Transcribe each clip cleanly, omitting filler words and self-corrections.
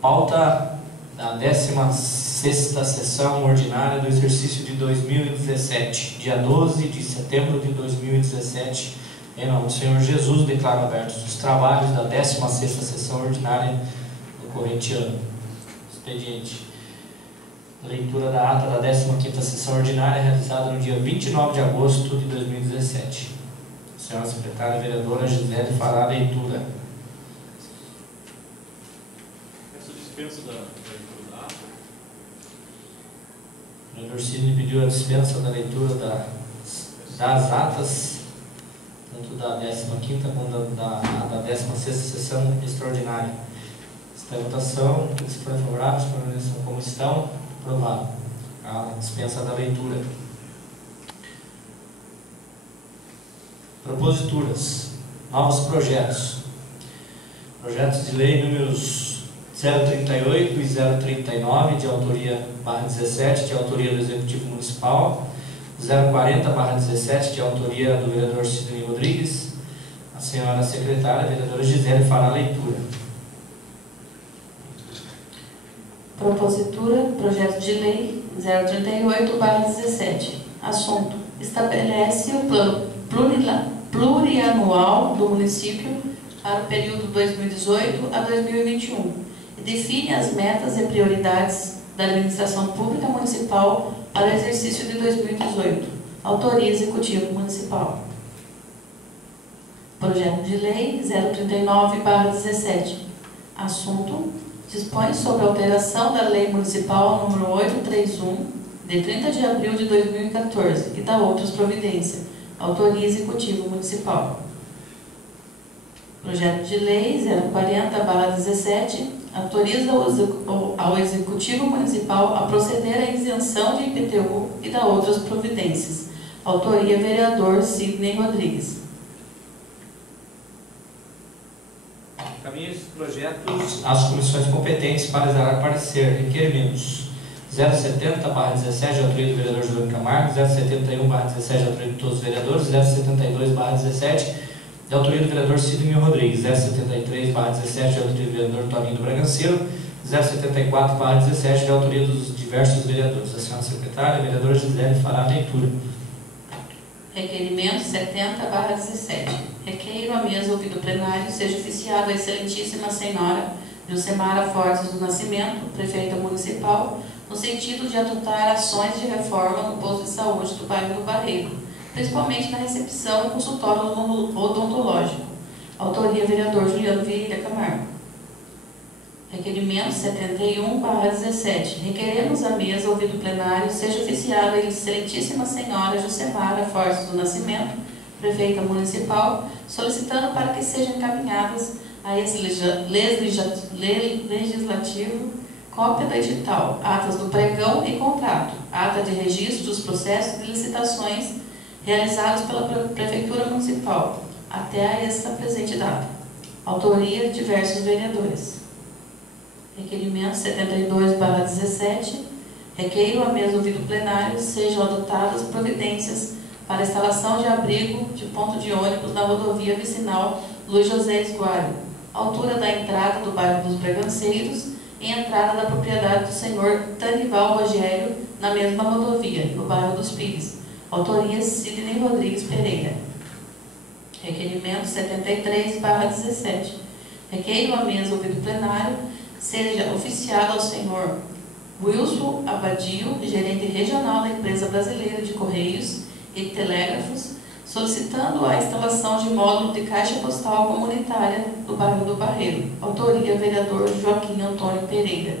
Pauta da 16ª sessão ordinária do exercício de 2017, dia 12 de setembro de 2017. Em nome do Senhor Jesus, declaro abertos os trabalhos da 16ª sessão ordinária do corrente ano. Expediente. Leitura da ata da 15ª sessão ordinária realizada no dia 29 de agosto de 2017. A senhora secretária vereadora Gisele fará a leitura. Peço dispensa da leitura da ata. O vereador Sidney pediu a dispensa da leitura das atas, tanto da 15ª quanto da 16ª sessão extraordinária. Está em votação. Se forem favoráveis, permaneçam como estão. Aprovado. A dispensa da leitura. Proposituras. Novos projetos. Projetos de lei números 038 e 039, de autoria /17, de autoria do Executivo Municipal. 040/17, de autoria do vereador Sidney Rodrigues. A senhora secretária, a vereadora Gisele, fará a leitura. Propositura, projeto de lei 038/17. Assunto: estabelece o plano plurianual do município para o período 2018 a 2021 e define as metas e prioridades da administração pública municipal para o exercício de 2018. Autoria Executivo Municipal. Projeto de lei 039/17. Assunto: dispõe sobre a alteração da Lei Municipal número 831, de 30 de abril de 2014, e da outras providências. Autoria Executivo Municipal. Projeto de lei 040/17 autoriza ao Executivo Municipal a proceder à isenção de IPTU e da outras providências. Autoria vereador Sidney Rodrigues. Encaminhe esses projetos às comissões competentes para exarar parecer. Requerimentos 070/17, de autoria do vereador Júlio Camargo, 071/17, de autoria de todos os vereadores, 072/17, de autoria do vereador Sidney Rodrigues, 073/17, de autoria do vereador Toninho do Braganceiro, 074/17, de autoria dos diversos vereadores. A senhora secretária, a vereadora Gisele, fará a leitura. Requerimento 70/17. Requeiro a mesa ouvido plenário seja oficiado a excelentíssima senhora Jucemara Fortes do Nascimento, prefeita municipal, no sentido de adotar ações de reforma no posto de saúde do bairro do Barreiro, principalmente na recepção e consultório odontológico. Autoria vereador Juliano Vieira Camargo. Requerimento 71/17. Requeremos a mesa ouvido plenário seja oficiada a excelentíssima senhora Jucemara Fortes do Nascimento, prefeita municipal, solicitando para que sejam encaminhadas a esse legislativo cópia da edital, atas do pregão e contrato, ata de registro dos processos de licitações realizados pela Prefeitura Municipal, até a esta presente data. Autoria de diversos vereadores. Requerimento 72/17. Requeiro a mesa ouvido plenário sejam adotadas providências para a instalação de abrigo de ponto de ônibus na rodovia vicinal Luiz José Esguário, altura da entrada do bairro dos Braganceiros e entrada da propriedade do senhor Tanival Rogério na mesma rodovia, no bairro dos Pires. Autoria Sidney Rodrigues Pereira. Requerimento 73/17. Requeiro a mesa ouvido plenário seja oficiado ao senhor Wilson Abadio, gerente regional da Empresa Brasileira de Correios e Telégrafos, solicitando a instalação de módulo de caixa postal comunitária no bairro do Barreiro. Autoria vereador Joaquim Antônio Pereira.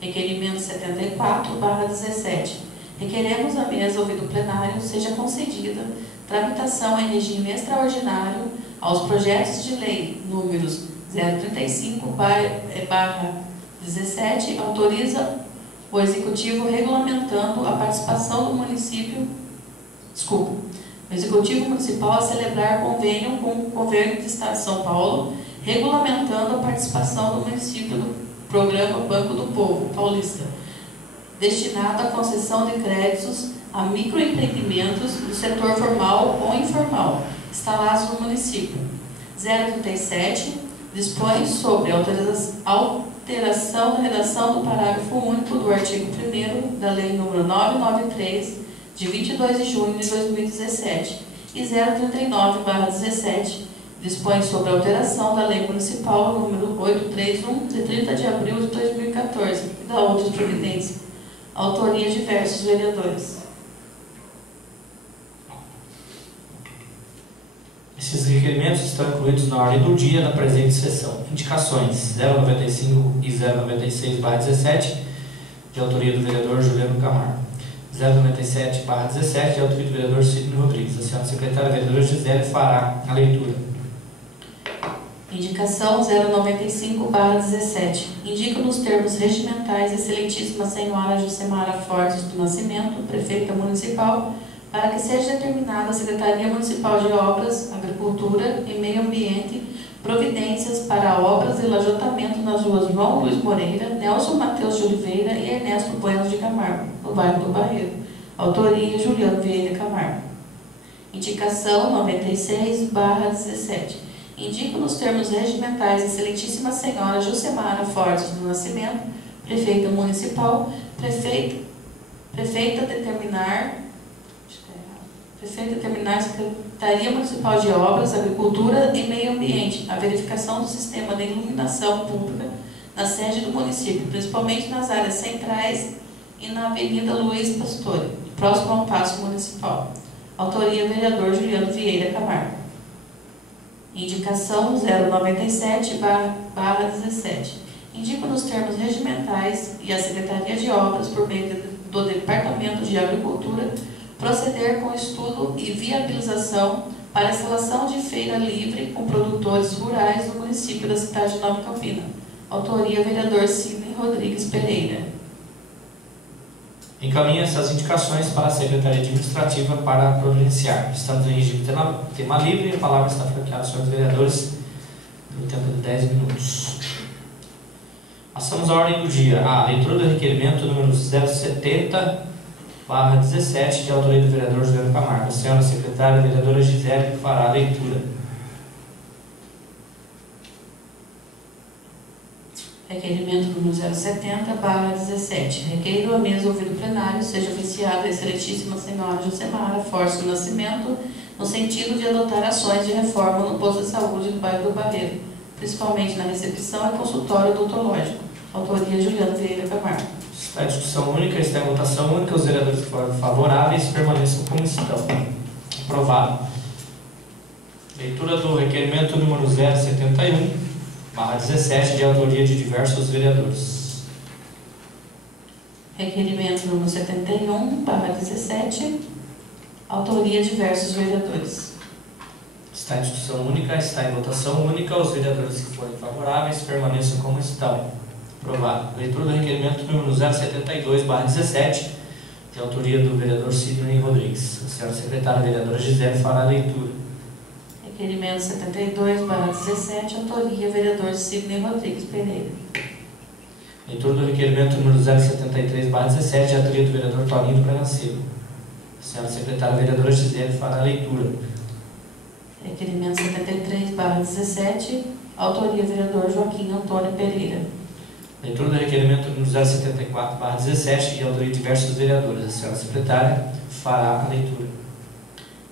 Requerimento 74/17. Requeremos a mesa ouvido plenário seja concedida tramitação em regime extraordinário aos projetos de lei números 035/17, autoriza o Executivo regulamentando a participação do município, o Executivo Municipal a celebrar convênio com o Governo do Estado de São Paulo, regulamentando a participação do município do Programa Banco do Povo Paulista, destinado à concessão de créditos a microempreendimentos do setor formal ou informal, instalados no município. 037 dispõe sobre alteração da redação do parágrafo único do artigo 1º da Lei nº 993, de 22 de junho de 2017, e 039/17, dispõe sobre a alteração da Lei Municipal nº 831, de 30 de abril de 2014, e da outras providências. Autoria de diversos vereadores. Esses requerimentos estão incluídos na ordem do dia da presente sessão. Indicações 095 e 096/17, de autoria do vereador Juliano Camargo. 097/17, de autoria do vereador Sidney Rodrigues. A senhora secretária vereadora Gisele fará a leitura. Indicação 095/17. Indica nos termos regimentais a excelentíssima senhora Josemara Fortes do Nascimento, prefeita municipal, para que seja determinada a Secretaria Municipal de Obras, Agricultura e Meio Ambiente providências para obras de lajotamento nas ruas João Luiz Moreira, Nelson Mateus de Oliveira e Ernesto Bueno de Camargo, no bairro do Barreiro. Autoria Juliano Vieira Camargo. Indicação 96/17. Indica nos termos regimentais a excelentíssima senhora Josemara Fortes do Nascimento, prefeita municipal, prefeita determinar a Secretaria Municipal de Obras, Agricultura e Meio Ambiente a verificação do sistema de iluminação pública na sede do município, principalmente nas áreas centrais e na Avenida Luiz Pastore, próximo ao Paço Municipal. Autoria vereador Juliano Vieira Camargo. Indicação 097/17. Indica nos termos regimentais e a Secretaria de Obras, por meio do Departamento de Agricultura, proceder com estudo e viabilização para a instalação de feira livre com produtores rurais no município da cidade de Nova Campina. Autoria vereador Sidney Rodrigues Pereira. Encaminha essas indicações para a Secretaria Administrativa para providenciar. Estamos em regime de tema livre e a palavra está franqueada aos senhores vereadores pelo tempo de 10 minutos. Passamos à ordem do dia. A leitura do requerimento número 070/17, de autoria do vereador Juliano Camargo. A senhora secretária, a vereadora Gisele, fará a leitura. Requerimento número 070/17. Requeiro a mesa ouvir o plenário seja oficiada a excelentíssima senhora Josemara Fortes do Nascimento no sentido de adotar ações de reforma no posto de saúde do bairro do Barreiro, principalmente na recepção e consultório odontológico. Autoria Juliano Vieira Camargo. Está em discussão única, está em votação única. Os vereadores que forem favoráveis permaneçam como estão. Aprovado. Leitura do requerimento número 071/17, de autoria de diversos vereadores. Requerimento número 71/17, autoria de diversos vereadores. Está em discussão única, está em votação única. Os vereadores que forem favoráveis permaneçam como estão. Aprovado. Leitura do requerimento número 072/17, de autoria do vereador Sidney Rodrigues. A senhora secretária, a vereadora Gisele, fará a leitura. Requerimento 72/17, autoria vereador Sidney Rodrigues Pereira. Leitura do requerimento número 073/17, de autoria do vereador Toninho do Pregancebo. A senhora secretária, a vereadora Gisele, fará a leitura. Requerimento 73/17, autoria vereador Joaquim Antônio Pereira. Leitura do requerimento número 074/17, de autoria de diversos vereadores. A senhora secretária fará a leitura.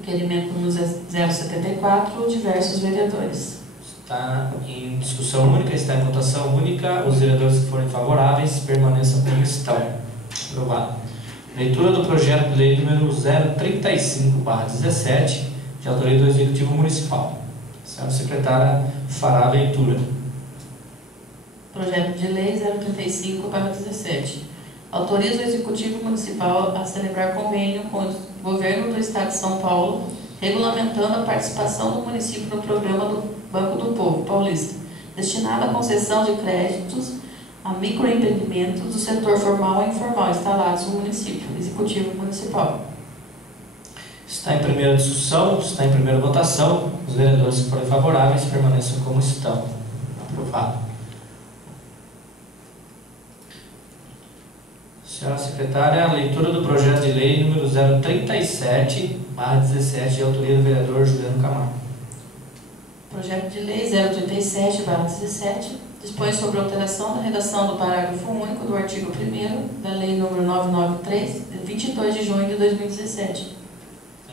Requerimento número 074, diversos vereadores. Está em discussão única, está em votação única. Os vereadores que forem favoráveis permaneçam como estão. Aprovado. Leitura do projeto de lei número 035/17, de autoria do Executivo Municipal. A senhora secretária fará a leitura. Projeto de lei 035/17. Autoriza o Executivo Municipal a celebrar convênio com o Governo do Estado de São Paulo, regulamentando a participação do município no programa do Banco do Povo Paulista, destinado à concessão de créditos a microempreendimentos do setor formal e informal instalados no município. Executivo Municipal. Está em primeira discussão, está em primeira votação. Os vereadores que forem favoráveis permaneçam como estão. Aprovado. Senhora secretária, a leitura do projeto de lei número 037/17, de autoria do vereador Juliano Camargo. Projeto de lei 037/17, Dispõe sobre a alteração da redação do parágrafo único do artigo 1º da Lei nº 993, de 22 de junho de 2017.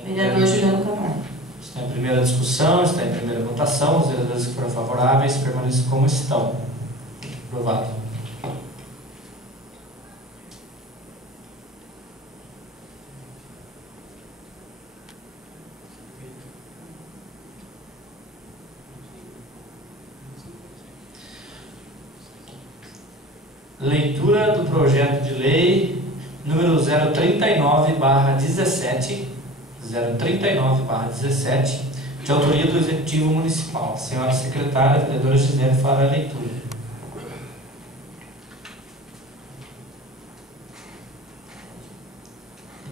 Vereador Juliano Camargo. Está em primeira discussão, está em primeira votação. Os vereadores que forem favoráveis permaneçam como estão. Aprovado. Leitura do projeto de lei número 039/17, 039/17, de autoria do Executivo Municipal. Senhora Secretária, a vereadora Gisele fará a leitura.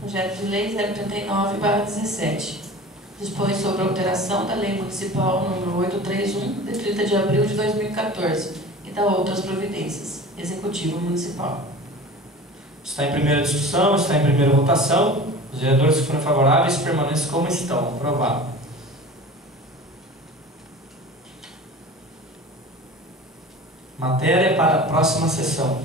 Projeto de Lei 039/17. Dispõe sobre a alteração da Lei Municipal número 831, de 30 de abril de 2014, e da outras providências. Executivo Municipal. Está em primeira discussão, está em primeira votação. Os vereadores que forem favoráveis permaneçam como estão. Aprovado. Matéria para a próxima sessão.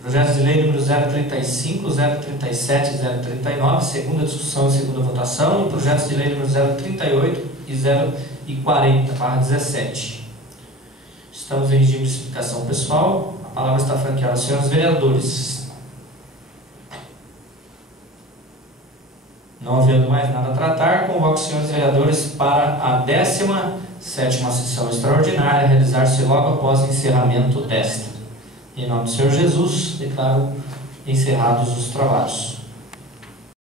Projetos de lei número 035, 037 e 039, segunda discussão e segunda votação. E projetos de lei número 038 e 040/17. Estamos em regime de explicação pessoal. A palavra está franqueada aos senhores vereadores. Não havendo mais nada a tratar, convoco os senhores vereadores para a 17ª sessão extraordinária, realizar-se logo após o encerramento desta. Em nome do Senhor Jesus, declaro encerrados os trabalhos.